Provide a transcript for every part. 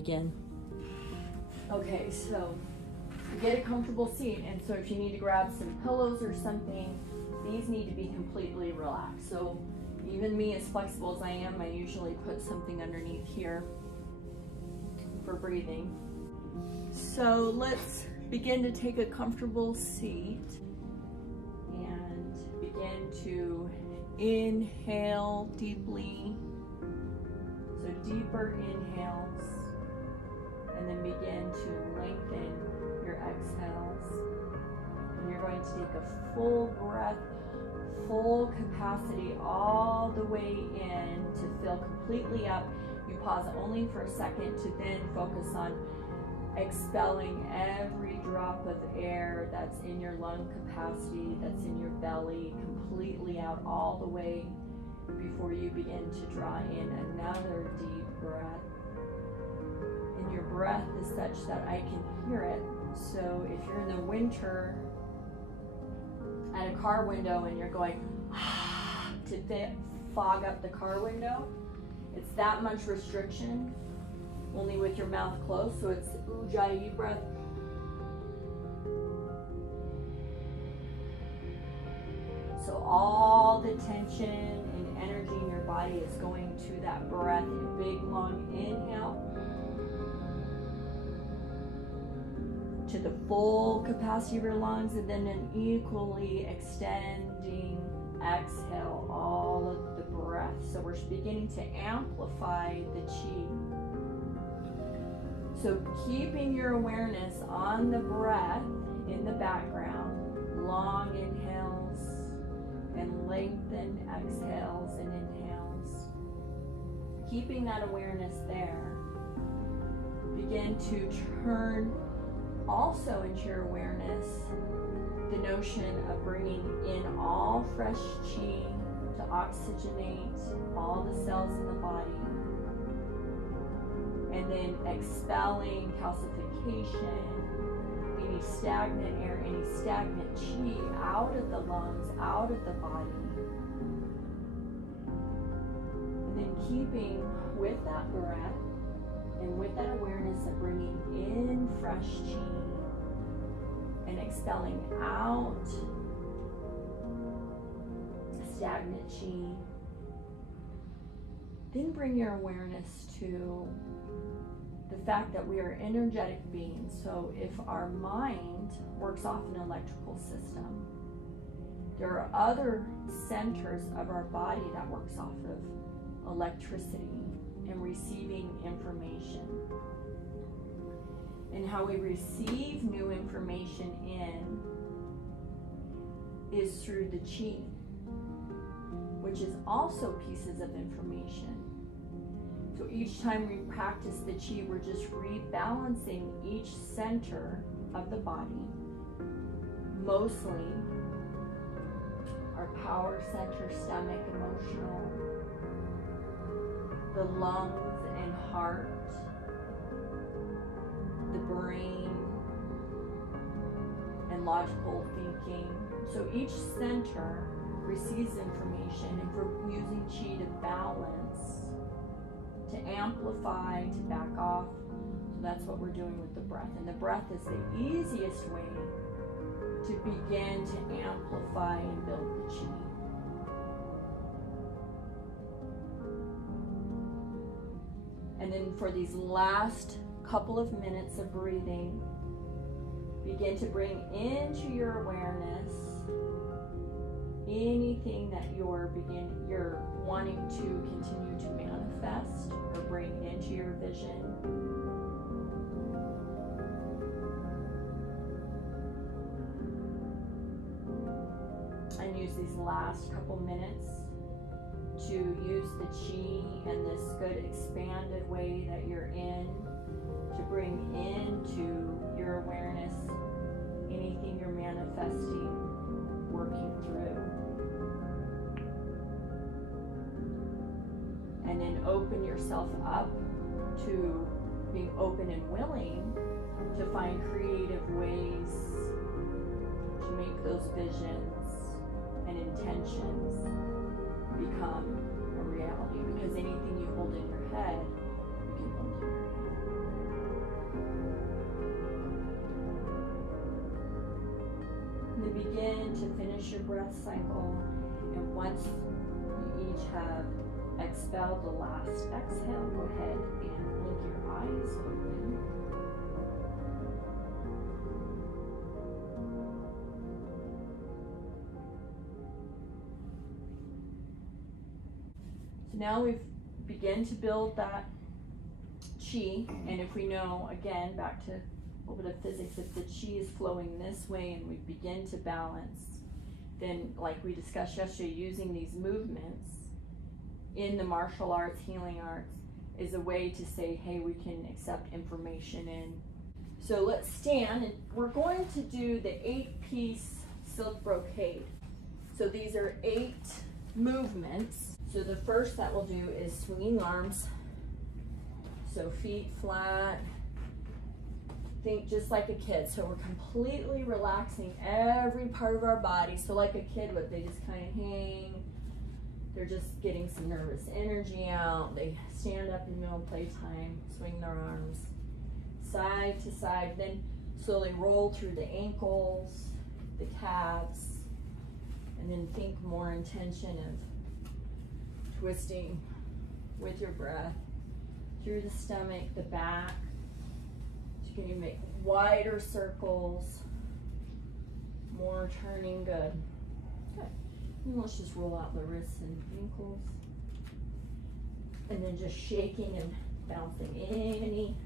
begin. Okay, so get a comfortable seat, and so if you need to grab some pillows or something, these need to be completely relaxed. So even me, as flexible as I am, I usually put something underneath here for breathing. So let's begin to take a comfortable seat and begin to inhale deeply. So deeper inhales, and then begin to lengthen your exhales. And you're going to take a full breath, full capacity all the way in to fill completely up. You pause only for a second to then focus on expelling every drop of air that's in your lung capacity, that's in your belly, completely out all the way before you begin to draw in another deep breath. And your breath is such that I can hear it. So if you're in the winter at a car window and you're going to fog up the car window, it's that much restriction, only with your mouth closed. So it's Ujjayi breath. So all the tension and energy in your body is going to that breath. A big long inhale to the full capacity of your lungs, and then an equally extending exhale, all of the breath. So we're beginning to amplify the chi. So keeping your awareness on the breath in the background, long inhales and lengthened exhales and inhales. Keeping that awareness there, begin to turn also into your awareness the notion of bringing in all fresh chi to oxygenate all the cells in the body, and then expelling calcification, any stagnant air, any stagnant chi out of the lungs, out of the body. And then keeping with that breath and with that awareness of bringing in fresh chi and expelling out stagnant chi, then bring your awareness to the fact that we are energetic beings. So if our mind works off an electrical system, there are other centers of our body that works off of electricity and receiving information. And how we receive new information in is through the chi, which is also pieces of information. So each time we practice the chi, we're just rebalancing each center of the body. Mostly our power center, stomach, emotional, the lungs and heart, the brain, and logical thinking. So each center receives information, and we're using chi to balance, to amplify, to back off. So that's what we're doing with the breath. And the breath is the easiest way to begin to amplify and build the chi. And then for these last couple of minutes of breathing, begin to bring into your awareness anything that you're wanting to continue to manifest or bring into your vision. And use these last couple minutes to use the chi and this good expanded way that you're in to bring into your awareness anything you're manifesting, working through. And then open yourself up to being open and willing to find creative ways to make those visions and intentions become a reality. Because anything you hold in your head, you can hold in your hand. begin to finish your breath cycle, and once you each have expelled the last exhale, go ahead and blink your eyes open. So now we've begun to build that chi, and if we know, again, back to a little bit of physics, if the chi is flowing this way and we begin to balance, then like we discussed yesterday, using these movements in the martial arts, healing arts, is a way to say, hey, we can accept information in. So let's stand, and we're going to do the 8-piece silk brocade. So these are 8 movements. So the first that we'll do is swinging arms. So feet flat. Think just like a kid. So we're completely relaxing every part of our body. So like a kid, what they just kind of hang. They're just getting some nervous energy out. They stand up in the middle of playtime, swing their arms side to side, then slowly roll through the ankles, the calves, and then think more intention of twisting with your breath through the stomach, the back. You can even make wider circles, more turning, good. Good. And let's just roll out the wrists and ankles. And then just shaking and bouncing any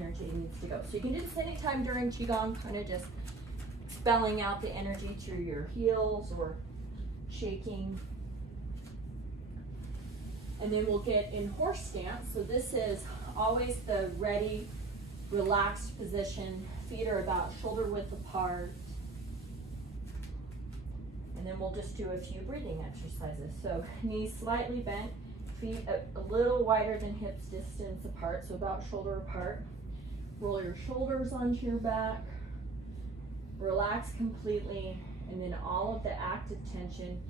energy needs to go. So you can do this anytime during Qigong, kind of just spelling out the energy through your heels or shaking. And then we'll get in horse stance. So this is always the ready, relaxed position. Feet are about shoulder width apart. And then we'll just do a few breathing exercises. So knees slightly bent, feet a little wider than hips distance apart, so about shoulder apart. Roll your shoulders onto your back. Relax completely, and then all of the active tension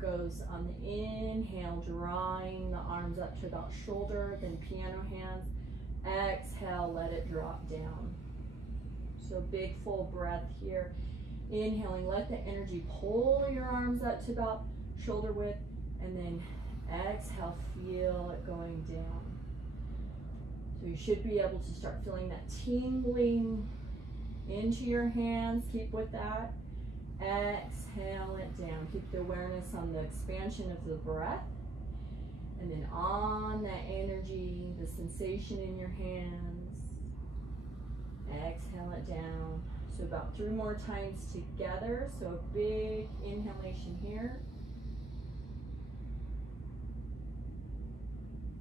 goes on the inhale, drawing the arms up to about shoulder, then piano hands. Exhale, let it drop down. So big full breath here. Inhaling, let the energy pull your arms up to about shoulder width, and then exhale, feel it going down. So you should be able to start feeling that tingling into your hands. Keep with that. Exhale it down. Keep the awareness on the expansion of the breath, and then on that energy, the sensation in your hands. Exhale it down. So about 3 more times together. So a big inhalation here.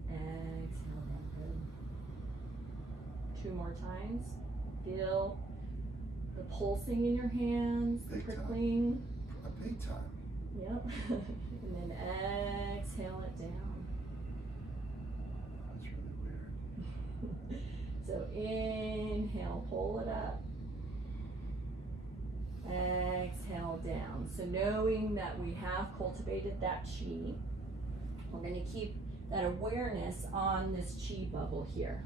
Exhale down. Good. 2 more times. Feel the pulsing in your hands, the prickling. A big time. Yep. And then exhale it down. That's really weird. So inhale, pull it up. Exhale down. So knowing that we have cultivated that chi, we're going to keep that awareness on this chi bubble here.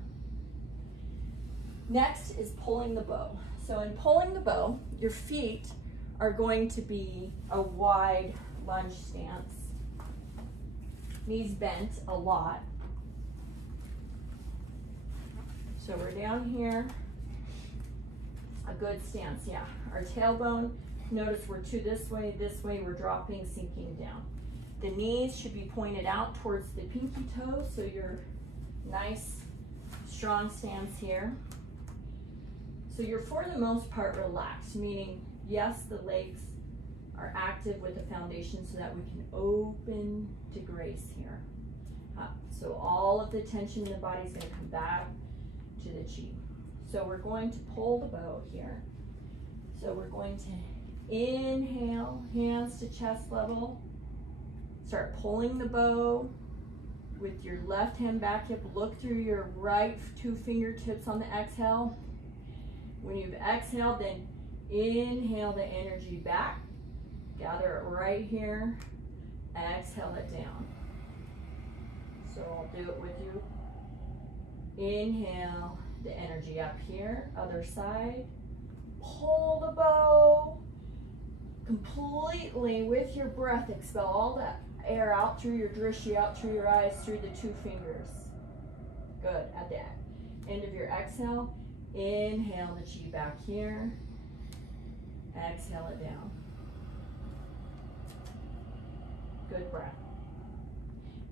Next is pulling the bow. So in pulling the bow, your feet are going to be a wide lunge stance. Knees bent a lot. So we're down here. A good stance, yeah. Our tailbone, notice we're to this way, we're dropping, sinking down. The knees should be pointed out towards the pinky toes, so your nice, strong stance here. So you're, for the most part, relaxed, meaning, yes, the legs are active with the foundation so that we can open to grace here. So all of the tension in the body is going to come back to the chi. So we're going to pull the bow here. So we're going to inhale, hands to chest level. Start pulling the bow with your left hand back hip. Look through your right 2 fingertips on the exhale. When you've exhaled, then inhale the energy back. Gather it right here. Exhale it down. So I'll do it with you. Inhale the energy up here, other side. pull the bow completely with your breath. Expel all that air out through your drishti, out through your eyes, through the 2 fingers. Good. At the end of your exhale, inhale the chi back here. Exhale it down. Good breath.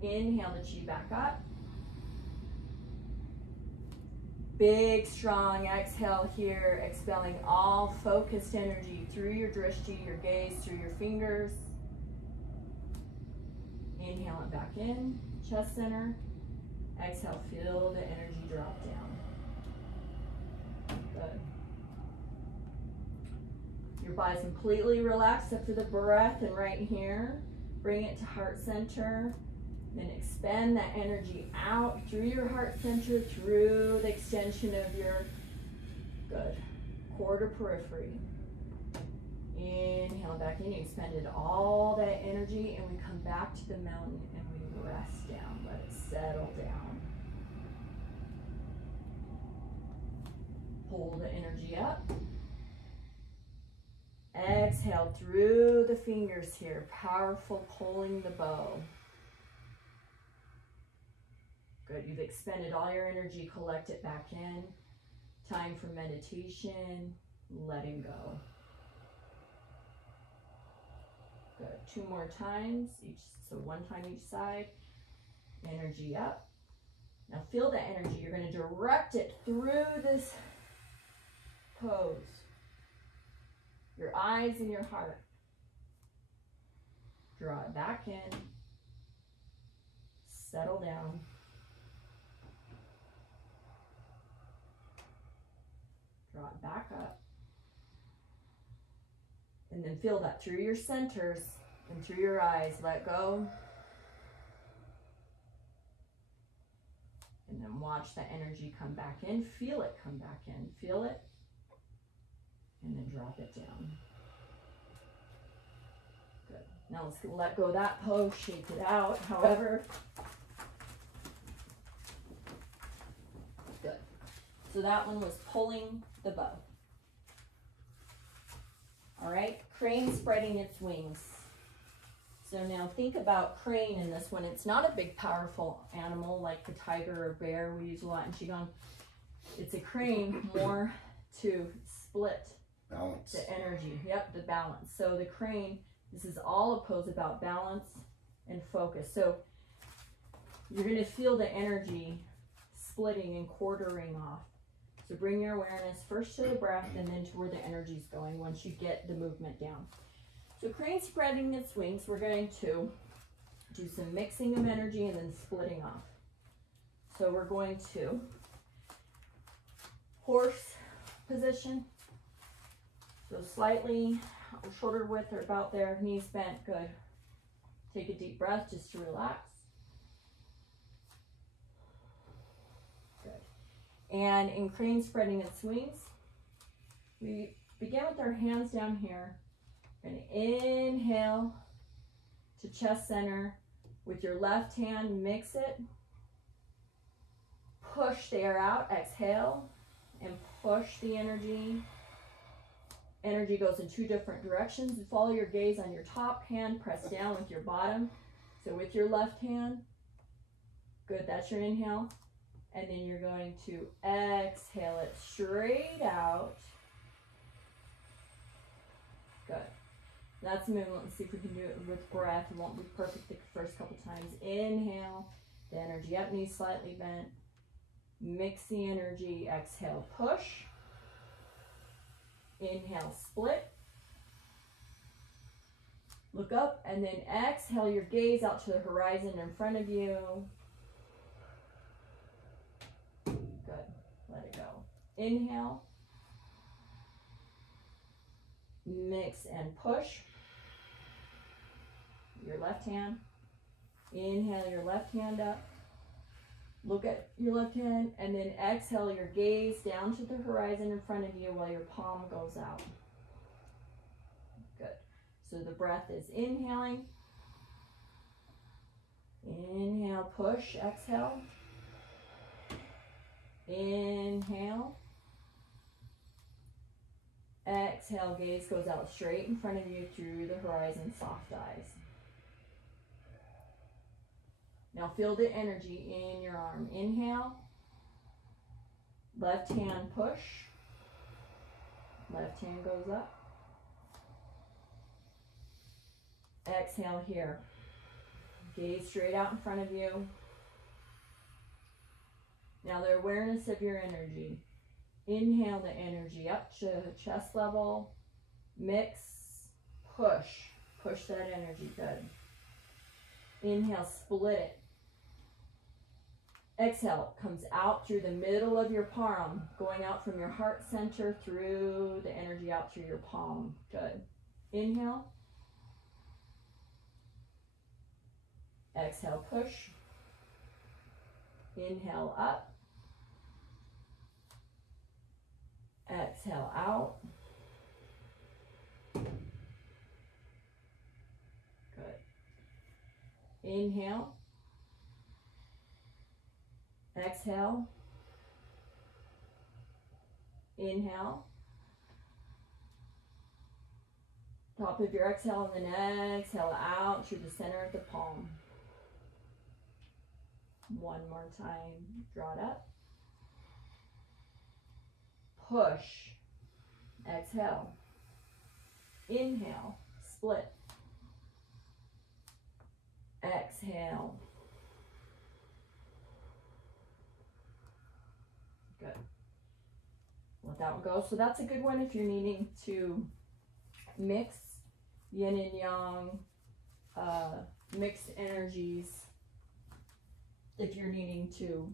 Inhale the chi back up. Big, strong exhale here, expelling all focused energy through your drishti, your gaze, through your fingers. Inhale it back in, chest center. Exhale, feel the energy drop down. Good. Your body's completely relaxed except for the breath, and right here, bring it to heart center. Then expend that energy out through your heart center, through the extension of your, good, quarter periphery. Inhale back in, you expended all that energy, and we come back to the mountain and we rest down, let it settle down. Pull the energy up. Exhale through the fingers here, powerful pulling the bow. Good, you've expended all your energy, collect it back in. Time for meditation, letting go. Good, 2 more times, so 1 time each side. Energy up. Now feel the energy, you're going to direct it through this pose. Your eyes and your heart. Draw it back in. Settle down. Draw it back up. And then feel that through your centers and through your eyes. Let go. And then watch that energy come back in. Feel it come back in. Feel it. And then drop it down. Good. Now let's let go of that pose. Shake it out. However. Good. So that one was pulling the bow. All right, crane spreading its wings. So now think about crane in this one. It's not a big, powerful animal like the tiger or bear we use a lot in Qigong. It's a crane more to split balance. The energy. Yep, the balance. So the crane, this is all a pose about balance and focus. So you're going to feel the energy splitting and quartering off. So bring your awareness first to the breath and then to where the energy is going once you get the movement down. So crane spreading its wings, we're going to do some mixing of energy and then splitting off. So we're going to horse position. So slightly shoulder width or about there, knees bent, good. Take a deep breath just to relax. And in crane spreading its wings, we begin with our hands down here. We're going to inhale to chest center. With your left hand, mix it. Push the air out, exhale, and push the energy. Energy goes in 2 different directions. Follow your gaze on your top hand, press down with your bottom. So with your left hand, good, that's your inhale. And then you're going to exhale it straight out. Good. That's the movement. Let's see if we can do it with breath. It won't be perfect the first couple times. Inhale, the energy up, knees slightly bent. Mix the energy. Exhale, push. Inhale, split. Look up, and then exhale your gaze out to the horizon in front of you. Good. Let it go. Inhale. Mix and push. Your left hand. Inhale your left hand up. Look at your left hand, and then exhale your gaze down to the horizon in front of you while your palm goes out. Good. So the breath is inhaling. Inhale, push, exhale. Inhale. Exhale, gaze goes out straight in front of you through the horizon, soft eyes. Now feel the energy in your arm. Inhale. Left hand push. Left hand goes up. Exhale here. Gaze straight out in front of you. Now the awareness of your energy. Inhale the energy up to chest level. Mix. Push. Push that energy. Good. Inhale, split it. Exhale, comes out through the middle of your palm, going out from your heart center through the energy out through your palm. Good. Inhale. Exhale, push. Inhale, up. Exhale, out. Good. Inhale. Exhale. Inhale. Top of your exhale and then exhale out through the center of the palm. One more time. Draw it up. Push. Exhale. Inhale. Split. Exhale. Good. Let that one go. So that's a good one if you're needing to mix yin and yang, mixed energies. If you're needing to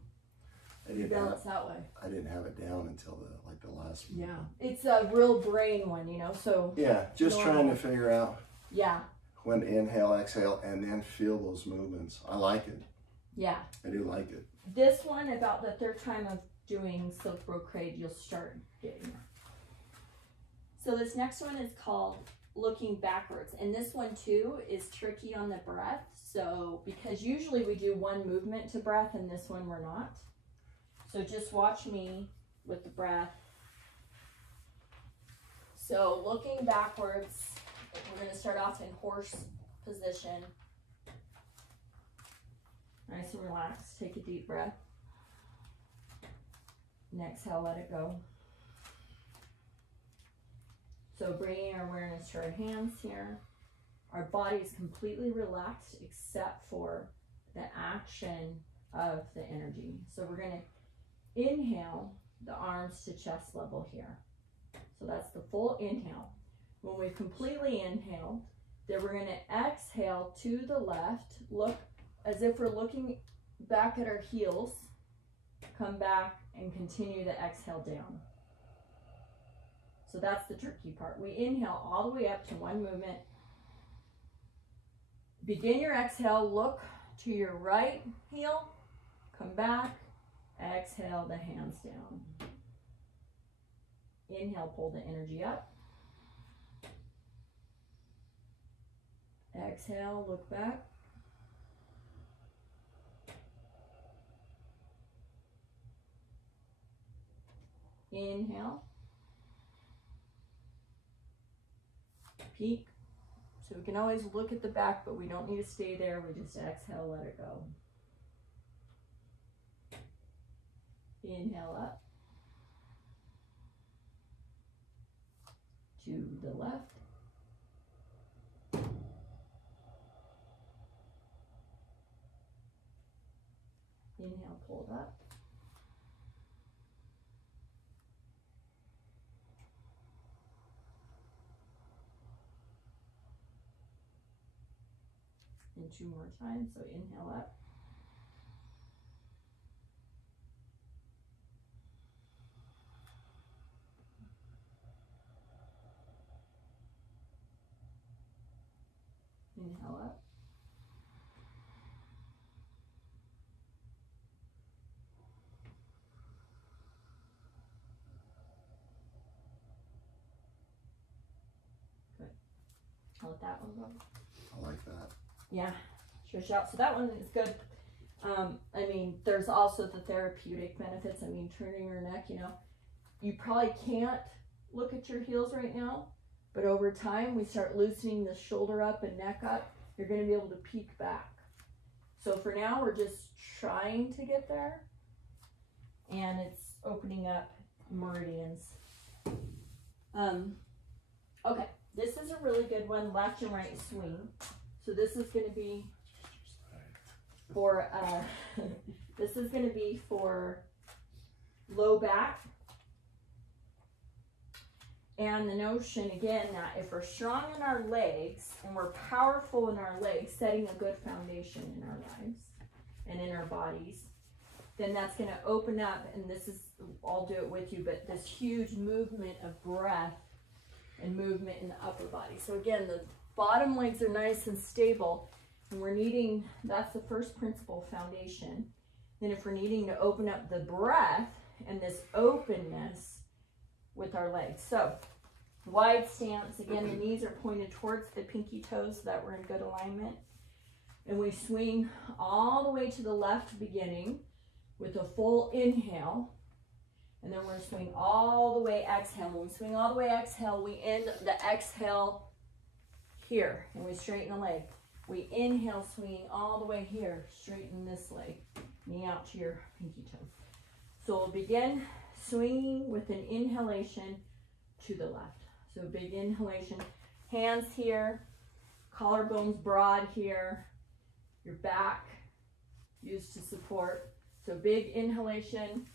balance that way. I didn't have it down until the last one. Yeah, it's a real brain one, you know. So yeah, just trying to figure out. Yeah. When to inhale, exhale, and then feel those movements. I like it. Yeah. I do like it. This one, about the third time of doing silk brocade, you'll start getting it. So this next one is called looking backwards, and this one too is tricky on the breath. So because usually we do one movement to breath, and this one we're not. So just watch me with the breath. So looking backwards, we're going to start off in horse position. Nice and relaxed. Take a deep breath. And exhale, let it go. So bringing our awareness to our hands here. Our body is completely relaxed except for the action of the energy. So we're going to inhale the arms to chest level here. So that's the full inhale. When we've completely inhaled, then we're going to exhale to the left. Look as if we're looking back at our heels. Come back and continue the exhale down. So that's the tricky part. We inhale all the way up to one movement. Begin your exhale, look to your right heel, come back, exhale the hands down. Inhale, pull the energy up. Exhale, look back. Inhale. Peak. So we can always look at the back, but we don't need to stay there. We just exhale, let it go. Inhale up. To the left. Inhale, pull it up. And two more times, so inhale up. Inhale up. Good. I'll let that one go. I like that. Yeah, stretch out. So that one is good. I mean, there's also the therapeutic benefits. I mean, turning your neck, you know, you probably can't look at your heels right now, but over time we start loosening the shoulder up and neck up, you're going to be able to peek back. So for now, we're just trying to get there, and it's opening up meridians. Okay, this is a really good one, left and right swing. So this is going to be for low back. And the notion again that if we're strong in our legs and we're powerful in our legs, setting a good foundation in our lives and in our bodies, then that's going to open up, and this is, I'll do it with you, but this huge movement of breath and movement in the upper body. So again, the bottom legs are nice and stable, and we're needing, that's the first principle, foundation. Then if we're needing to open up the breath and this openness with our legs. So wide stance, again, the knees are pointed towards the pinky toes so that we're in good alignment. And we swing all the way to the left beginning with a full inhale. And then we're going to swing all the way, exhale. When we swing all the way, exhale, we end the exhale here, and we straighten the leg. We inhale, swinging all the way here, straighten this leg, knee out to your pinky toe. So we'll begin swinging with an inhalation to the left. So big inhalation, hands here, collarbones broad here, your back used to support. So big inhalation,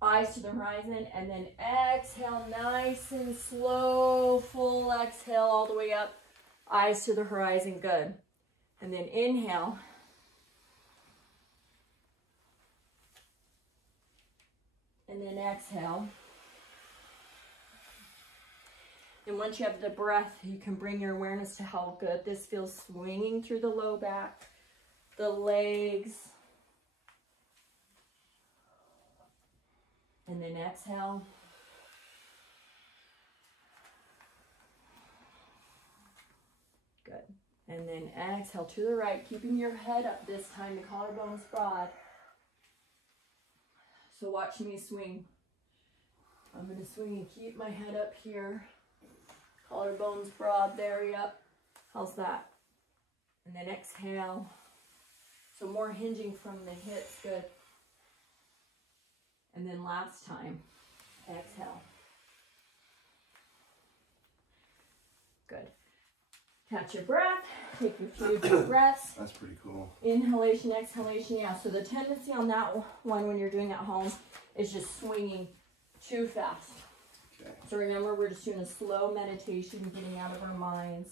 eyes to the horizon, and then exhale nice and slow, full exhale all the way up, eyes to the horizon, good. And then inhale. And then exhale. And once you have the breath, you can bring your awareness to how good this feels, swinging through the low back, the legs. And then exhale. Good. And then exhale to the right, keeping your head up this time, the collarbones broad. So watch me swing. I'm going to swing and keep my head up here. Collarbones broad there, yep. How's that? And then exhale. So more hinging from the hips, good. And then last time, exhale. Good. Catch your breath, take a few deep breaths. That's pretty cool. Inhalation, exhalation, yeah. So the tendency on that one when you're doing at home is just swinging too fast. Okay. So remember, we're just doing a slow meditation, getting out of our minds,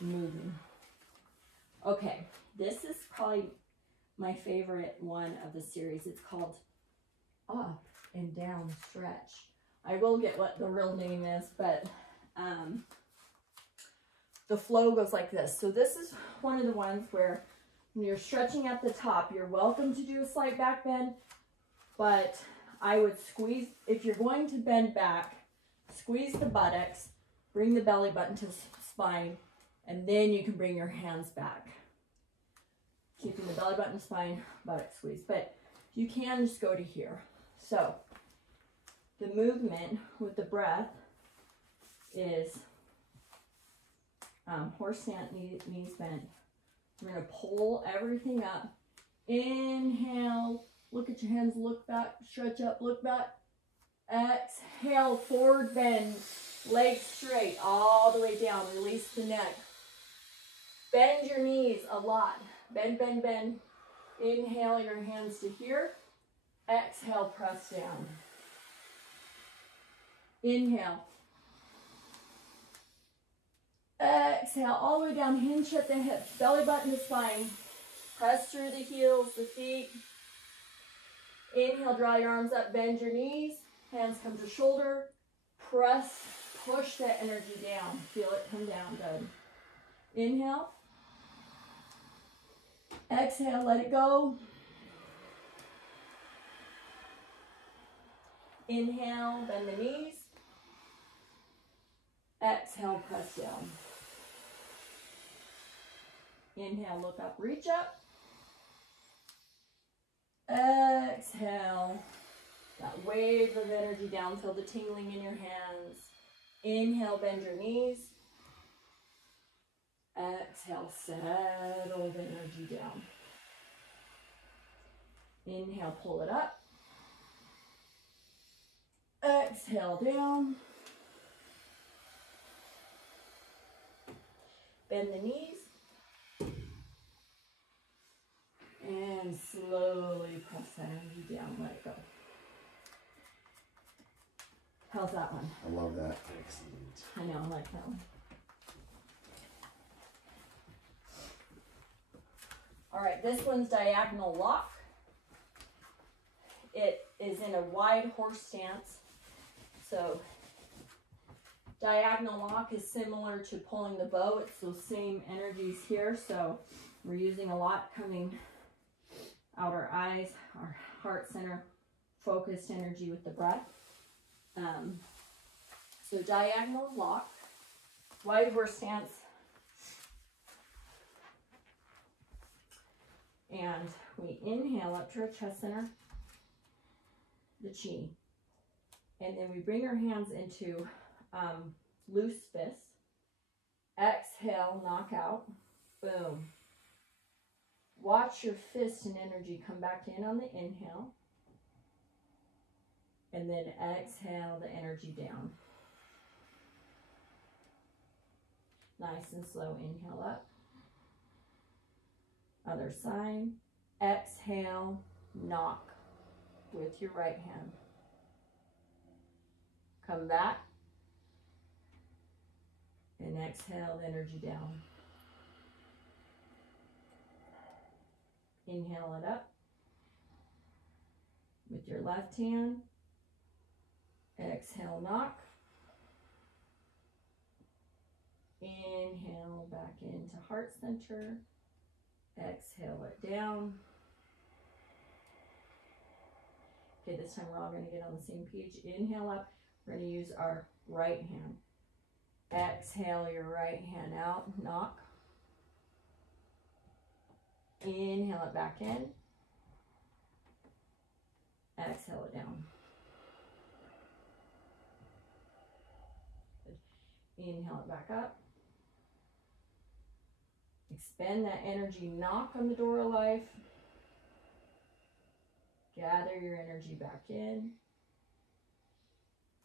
moving. Okay, this is probably my favorite one of the series. It's called Up and Down Stretch. I will get what the real name is, but the flow goes like this. So this is one of the ones where when you're stretching at the top, you're welcome to do a slight back bend, but I would squeeze, if you're going to bend back, squeeze the buttocks, bring the belly button to the spine, and then you can bring your hands back. Keeping the belly button to spine, buttock squeeze. But you can just go to here. So the movement with the breath is horse stance, knees bent. We're going to pull everything up. Inhale, look at your hands, look back, stretch up, look back. Exhale, forward bend, legs straight all the way down. Release the neck. Bend your knees a lot. Bend, bend, bend. Inhale your hands to here. Exhale, press down. Inhale. Exhale, all the way down, hinge at the hips, belly button to spine. Press through the heels, the feet. Inhale, draw your arms up, bend your knees. Hands come to shoulder. Press, push that energy down. Feel it come down, good. Inhale. Exhale, let it go. Inhale, bend the knees. Exhale, press down. Inhale, look up, reach up. Exhale. That wave of energy down, feel the tingling in your hands. Inhale, bend your knees. Exhale, settle the energy down. Inhale, pull it up. Exhale, down. Bend the knees. And slowly press that energy down, let it go. How's that one? I love that. Excellent. I know, I like that one. All right, this one's diagonal lock. It is in a wide horse stance. So diagonal lock is similar to pulling the bow. It's those same energies here. So we're using a lot coming out our eyes, our heart center, focused energy with the breath. So diagonal lock, wide horse stance, and we inhale up to our chest center, the chi, and then we bring our hands into loose fists. Exhale, knock out, boom. Watch your fist and energy come back in on the inhale. And then exhale the energy down. Nice and slow. Inhale up. Other side. Exhale, knock with your right hand. Come back. And exhale the energy down. Inhale it up. With your left hand. Exhale, knock. Inhale back into heart center. Exhale it down. Okay, this time we're all going to get on the same page. Inhale up. We're going to use our right hand. Exhale your right hand out. Knock. Inhale it back in. Exhale it down. Inhale it back up. Expend that energy. Knock on the door of life. Gather your energy back in.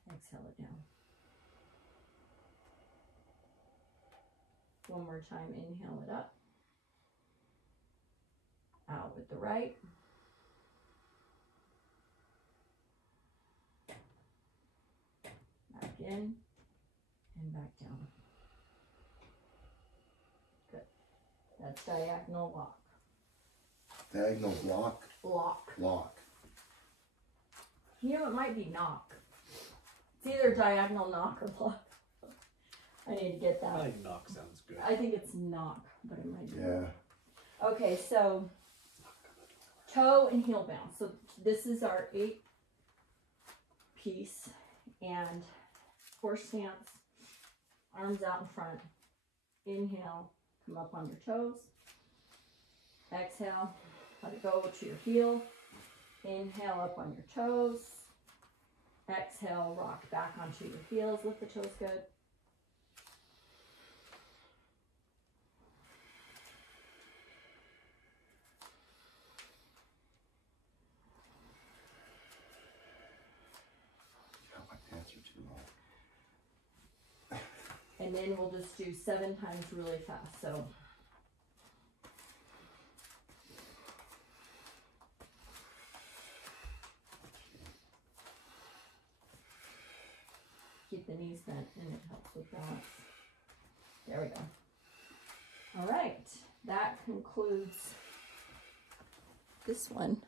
Exhale it down. One more time. Inhale it up. Out with the right. Back in. And back down. Good. That's diagonal lock. Diagonal block. Lock. Lock. You know, it might be knock. It's either diagonal knock or lock. I need to get that. I think knock sounds good. I think it's knock, but it might be. Yeah. Okay, so toe and heel bound. So this is our 8 piece and horse stance. Arms out in front. Inhale, come up on your toes. Exhale, let it go to your heel. Inhale up on your toes. Exhale, rock back onto your heels. Lift the toes good. My pants are too long. And then we'll just do 7 times really fast. So keep the knees bent and it helps with balance. There we go. All right, that concludes this one.